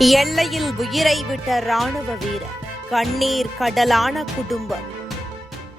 எல்லையில் உயிரை விட்ட ராணுவ வீரர் கண்ணீர் கடலான குடும்பம்.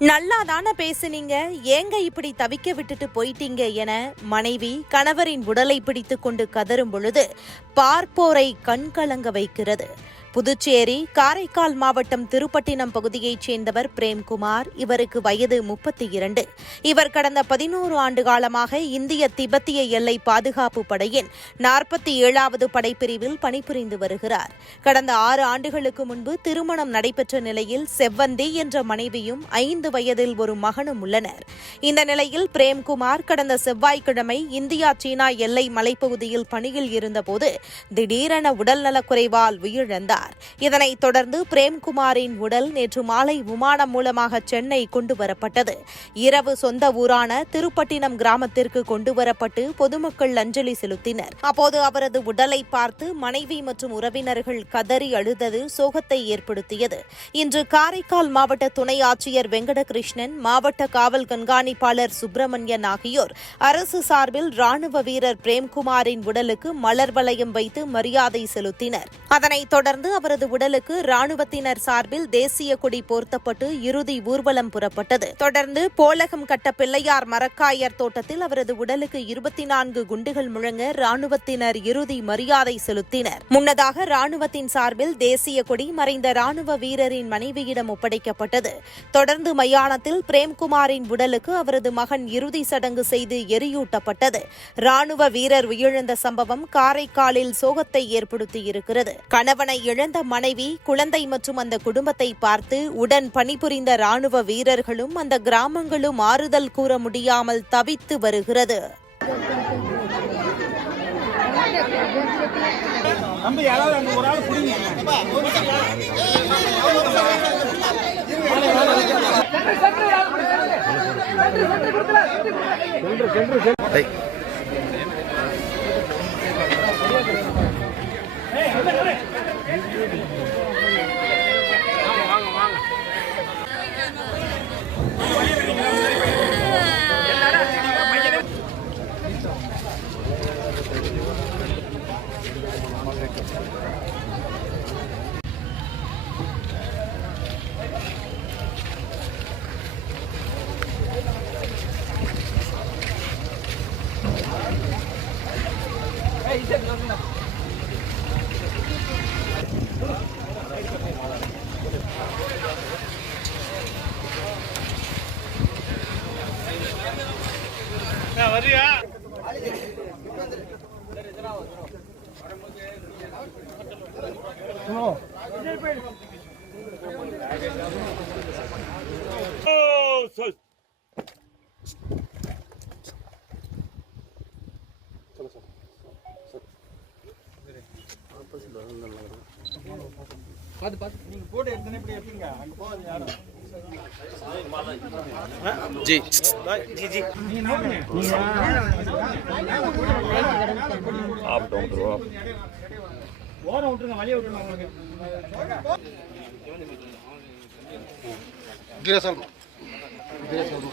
நல்லாதான பேசுனீங்க ஏங்க இப்படி தவிக்க விட்டுட்டு போயிட்டீங்க என மனைவி கணவரின் உடலை பிடித்து கொண்டு கதறும் பொழுது பார்ப்போரை கண்கலங்க வைக்கிறது. புதுச்சேரி காரைக்கால் மாவட்டம் திருப்பட்டினம் பகுதியைச் சேர்ந்தவர் பிரேம்குமார். இவருக்கு வயது முப்பத்தி இரண்டு இவர் கடந்த பதினோரு ஆண்டு காலமாக இந்திய திபெத்திய எல்லை பாதுகாப்பு படையின் நாற்பத்தி ஏழாவது படைப்பிரிவில் பணிபுரிந்து வருகிறார். கடந்த ஆறு ஆண்டுகளுக்கு முன்பு திருமணம் நடைபெற்ற நிலையில் செவ்வந்தி என்ற மனைவியும் ஐந்து வயதில் ஒரு மகனும் உள்ளனர். இந்த நிலையில் பிரேம்குமார் கடந்த செவ்வாய்க்கிழமை இந்தியா சீனா எல்லை மலைப்பகுதியில் பணியில் இருந்தபோது திடீரென உடல்நலக்குறைவால் உயிரிழந்தார். இதனைத் தொடர்ந்து பிரேம்குமாரின் உடல் நேற்று மாலை விமானம் மூலமாக சென்னை கொண்டு வரப்பட்டது இரவு சொந்த ஊரான திருப்பட்டினம் கிராமத்திற்கு கொண்டு வரப்பட்டு பொதுமக்கள் அஞ்சலி செலுத்தினர். அப்போது அவரது உடலை பார்த்து மனைவி மற்றும் உறவினர்கள் கதறி அழுதது சோகத்தை ஏற்படுத்தியது. இன்று காரைக்கால் மாவட்ட துணை ஆட்சியர் வெங்கடகிருஷ்ணன் மாவட்ட காவல் கண்காணிப்பாளர் சுப்பிரமணியன் ஆகியோர் அரசு சார்பில் ராணுவ வீரர் பிரேம்குமாரின் உடலுக்கு மலர் வளையம் வைத்து மரியாதை செலுத்தினர். அதனைத் தொடர்ந்து அவரது உடலுக்கு ராணுவத்தினர் சார்பில் தேசிய கொடி போர்த்தப்பட்டு இறுதி ஊர்வலம் புறப்பட்டது. தொடர்ந்து போலகம் கட்ட பிள்ளையார் மரக்காயர் தோட்டத்தில் அவரது உடலுக்கு இருபத்தி நான்கு குண்டுகள் முழங்க ராணுவத்தினர் இறுதி மரியாதை செலுத்தினர். முன்னதாக ராணுவத்தின் சார்பில் தேசிய கொடி மறைந்த ராணுவ வீரரின் மனைவியிடம் ஒப்படைக்கப்பட்டது. தொடர்ந்து மயானத்தில் பிரேம்குமாரின் உடலுக்கு அவரது மகன் இறுதி சடங்கு செய்து எரியூட்டப்பட்டது. ராணுவ வீரர் உயிரிழந்த சம்பவம் காரைக்காலில் சோகத்தை ஏற்படுத்தியிருக்கிறது. கணவனை இழ இழந்த மனைவி குழந்தை மற்றும் அந்த குடும்பத்தை பார்த்து உடன் பணிபுரிந்த ராணுவ வீரர்களும் அந்த கிராமங்களும் ஆறுதல் கூற முடியாமல் தவித்து வருகிறது. தம்பி யாராவது அங்க பார்த்து ஆள் நீங்க போட்டு எடுத்தனே இப்படி எப்படிங்க அங்க போகாது யாரும். ஜி ஜி ஜி ஆப் டவுன் ப்ரோ ஓரம் விட்டுருங்க வழியை விட்டுருங்க உங்களுக்கு கிரேசல் கிரேசல்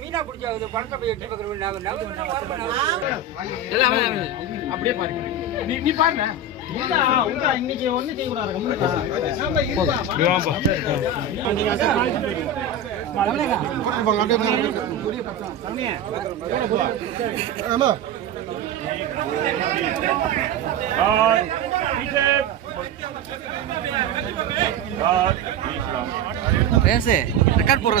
மீனா பிடிச்சாவது பணத்தை போய் எட்டி பேசு. ரெக்கார்ட் போடுற.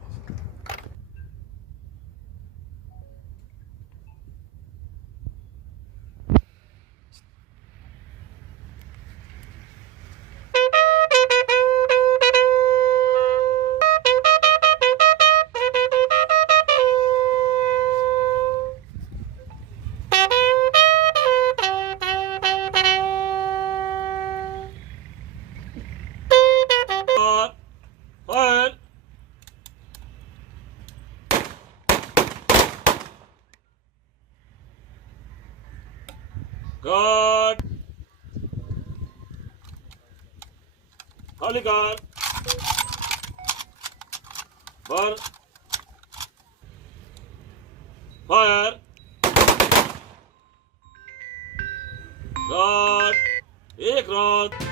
God. Holy God. Burn. Fire. God. ek रात